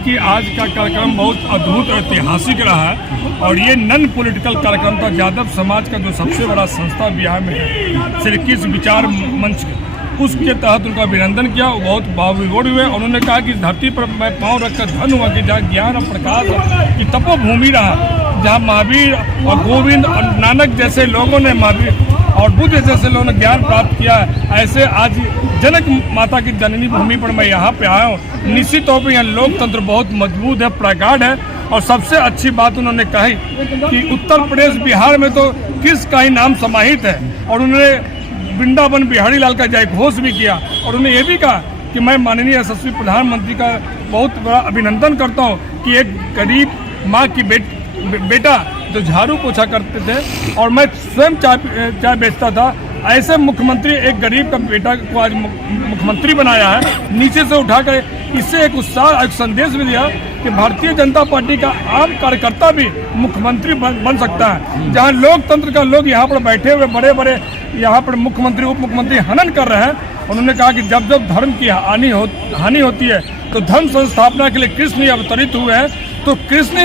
कि आज का कार्यक्रम बहुत अद्भुत और ऐतिहासिक रहा है और ये नॉन पॉलिटिकल कार्यक्रम था। यादव समाज का जो सबसे बड़ा संस्था बिहार में है श्रीकृष्ण विचार मंच, उसके तहत उनका अभिनंदन किया। वो बहुत भावविभोर हुए। उन्होंने कहा कि इस धरती पर मैं पाँव रखकर धन हुआ कि जहाँ ज्ञान और प्रकाश की तपोभूमि रहा, जहाँ महावीर और गोविंद और नानक जैसे लोगों ने, महावीर और बुद्ध जैसे लोगों ने ज्ञान प्राप्त किया, ऐसे आज जनक माता की जननी भूमि पर मैं यहाँ पे आया हूँ। निश्चित तौर पर यहाँ लोकतंत्र बहुत मजबूत है, प्रगाढ़ है। और सबसे अच्छी बात उन्होंने कही कि उत्तर प्रदेश बिहार में तो किसका ही नाम समाहित है। और उन्होंने वृंदावन बिहारी लाल का जयघोष भी किया और उन्होंने ये भी कहा कि मैं माननीय यशस्वी प्रधानमंत्री का बहुत बड़ा अभिनंदन करता हूँ कि एक गरीब माँ की बेटा जो झाड़ू पोछा करते थे और मैं स्वयं चाय बेचता था, ऐसे मुख्यमंत्री एक गरीब का बेटा को आज मुख्यमंत्री बनाया है नीचे से उठाकर। इससे एक उत्साह, एक संदेश भी दिया कि भारतीय जनता पार्टी का आम कार्यकर्ता भी मुख्यमंत्री बन सकता है। जहां लोकतंत्र का लोग यहाँ पर बैठे हुए बड़े बड़े यहाँ पर मुख्यमंत्री उप मुख्यमंत्री हनन कर रहे हैं। उन्होंने कहा कि जब जब धर्म की हानि होती है तो धर्म संस्थापना के लिए कृष्ण ही अवतरित हुए हैं, तो कृष्ण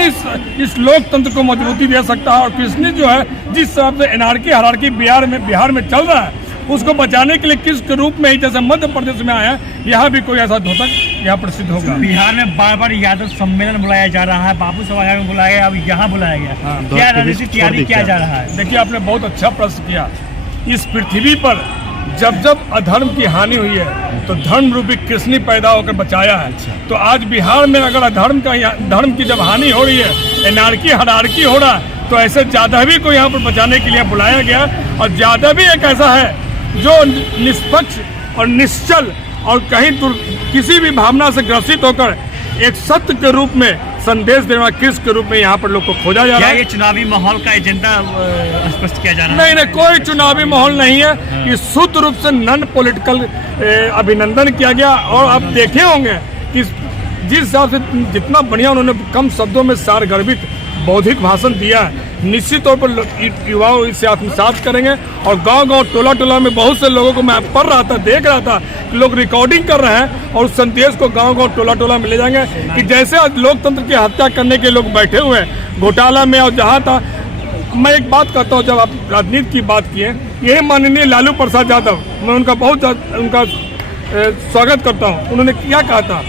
इस लोकतंत्र को मजबूती दे सकता है। और कृष्ण जो है जिस हिसाब से एनार्की हरारकी बिहार में चल रहा है, उसको बचाने के लिए किस के रूप में ही जैसे मध्य प्रदेश में आया, यहाँ भी कोई ऐसा धोतक यहाँ पर सिद्ध होगा। बिहार में बार बार यादव सम्मेलन बुलाया जा रहा है, बापू सभागार में बुलाया गया, अब यहाँ बुलाया गया। क्या रणनीतिक तैयारी किया जा रहा है? देखिए, आपने बहुत अच्छा प्रश्न किया। इस पृथ्वी पर जब जब अधर्म की हानि हुई है तो धर्म रूपी कृष्ण पैदा होकर बचाया है। तो आज बिहार में अगर धर्म की जब हानि हो रही है, एनार्की हरारकी हो रहा है, तो ऐसे जादवी को यहाँ पर बचाने के लिए बुलाया गया। और जादवी एक ऐसा है जो निष्पक्ष और निश्चल और कहीं किसी भी भावना से ग्रसित होकर एक सत्य के रूप में संदेश देना किस के रूप में यहाँ पर लोग को खोजा जा रहा है। ये चुनावी माहौल का एजेंडा स्पष्ट किया जा रहा है? नहीं, कोई चुनावी माहौल नहीं है। ये शुद्ध रूप से नॉन पॉलिटिकल अभिनंदन किया गया। और आप देखे होंगे कि जिस हिसाब से जितना बढ़िया उन्होंने कम शब्दों में सारगर्भित बौद्धिक भाषण दिया है, निश्चित तौर पर युवाओं इससे आत्मसात करेंगे। और गांव-गांव टोला में बहुत से लोगों को मैं पढ़ रहा था, देख रहा था कि लोग रिकॉर्डिंग कर रहे हैं और उस संदेश को गांव-गांव टोला में ले जाएंगे कि जैसे आज लोकतंत्र की हत्या करने के लोग बैठे हुए हैं घोटाला में। और जहाँ था, मैं एक बात कहता हूँ, जब आप राजनीति की बात किए, ये माननीय लालू प्रसाद यादव, मैं उनका बहुत उनका स्वागत करता हूँ। उन्होंने क्या कहा था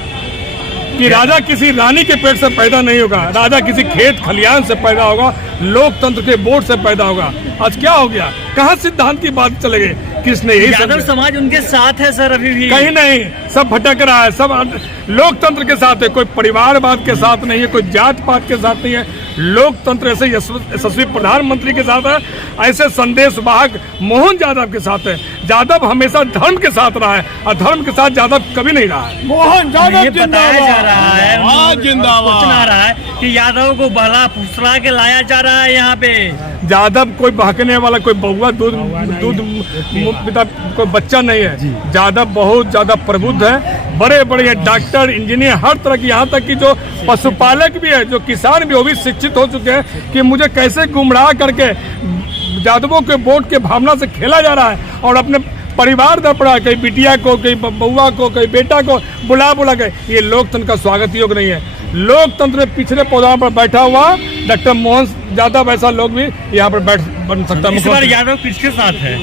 कि राजा किसी रानी के पेट से पैदा नहीं होगा, राजा किसी खेत खलियान से पैदा होगा, लोकतंत्र के बोर्ड से पैदा होगा। आज क्या हो गया? कहाँ सिद्धांत की बात चले गए? किसने? यही यादव समाज उनके साथ है सर, अभी भी कहीं नहीं, सब भटक रहा है। सब लोकतंत्र के साथ है, कोई परिवारवाद के साथ नहीं है, कोई जात पात के साथ नहीं है। लोकतंत्र ऐसे यशस्वी प्रधानमंत्री के साथ है, ऐसे संदेश वाहक मोहन यादव के साथ है। यादव हमेशा धर्म के साथ रहा है और धर्म के साथ यादव कभी नहीं रहा है। मोहन यादव बताया जा रहा है, जिंदाबाद रहा है कि यादव को बहला फुसला के लाया जा रहा है यहाँ पे। यादव कोई बहकने वाला, कोई बहुआ दूध पिता कोई बच्चा नहीं है। यादव बहुत ज्यादा प्रबुद्ध है, बड़े बड़े डॉक्टर, इंजीनियर, हर तरह की, यहाँ तक कि जो पशुपालक भी है, जो किसान भी, वो भी शिक्षित हो चुके हैं कि मुझे कैसे गुमराह करके यादवों के वोट के भावना से खेला जा रहा है और अपने परिवार दर पड़ा, कहीं बिटिया को, कहीं बउआ को, कहीं बेटा को बुला के। ये लोकतंत्र का स्वागत योग नहीं है। लोकतंत्र में पिछले पौधाओं पर बैठा हुआ डॉक्टर मोहन यादव ऐसा लोग भी यहाँ पर बन सकता है। इस बार यादव किसके साथ है?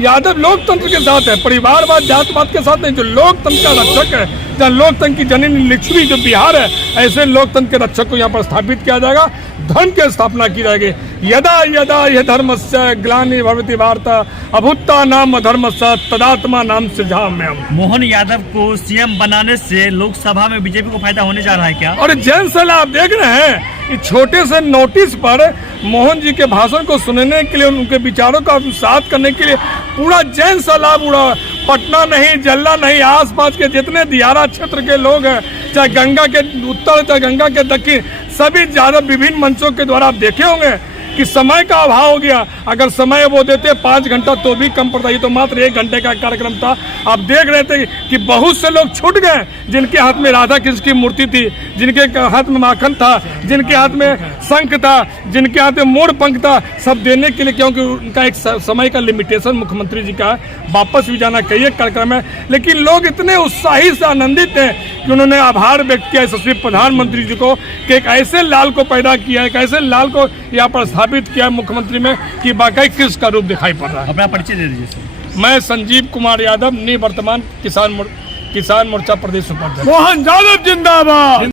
यादव लोकतंत्र के साथ है, परिवारवाद जातवाद के साथ नहीं। जो लोकतंत्र का रक्षक है, जहाँ लोकतंत्र की जननी लक्ष्मी जो बिहार है, ऐसे लोकतंत्र के रक्षक को यहाँ पर स्थापित किया जाएगा। धर्म की स्थापना की जाएगी। यदा यदा यह धर्मस्य ग्लानि भवति भारत अभुत्ता नाम धर्मस्य तदात्मा नाम सिद्धाम्यहम्। मोहन यादव को सीएम बनाने से लोकसभा में बीजेपी को फायदा होने जा रहा है क्या? और जैन सलाह आप देख रहे हैं, इस छोटे से नोटिस पर मोहन जी के भाषण को सुनने के लिए, उनके विचारों का आत्मसात करने के लिए पूरा जैन सलाह, पूरा पटना नहीं, जल्ला नहीं, आसपास के जितने दियारा क्षेत्र के लोग हैं, चाहे गंगा के उत्तर चाहे गंगा के दक्षिण, सभी ज्यादा विभिन्न मंचों के द्वारा आप देखे होंगे कि समय का अभाव हो गया। अगर समय वो देते 5 घंटा तो भी कम पड़ता, ये तो मात्र 1 घंटे का कार्यक्रम था। आप देख रहे थे कि बहुत से लोग छूट गए जिनके हाथ में राधा कृष्ण की मूर्ति थी, जिनके हाथ में माखन था, जिनके हाथ में शंख था, जिनके हाथ में मोर पंख था, सब देने के लिए, क्योंकि उनका एक समय का लिमिटेशन मुख्यमंत्री जी का वापस भी जाना कई एक कार्यक्रम है। लेकिन लोग इतने उत्साही से आनंदित हैं कि उन्होंने आभार व्यक्त किया यशस्वी प्रधानमंत्री जी को कि एक ऐसे लाल को पैदा किया, एक ऐसे लाल को यहाँ पर स्थापित किया मुख्यमंत्री में कि वाकई कृष्ण का रूप दिखाई पड़ रहा है। अपना परिचय दे दीजिए सर। मैं संजीव कुमार यादव, निवर्तमान किसान मोर्चा प्रदेश उपाध्यक्ष। मोहन यादव जिंदाबाद।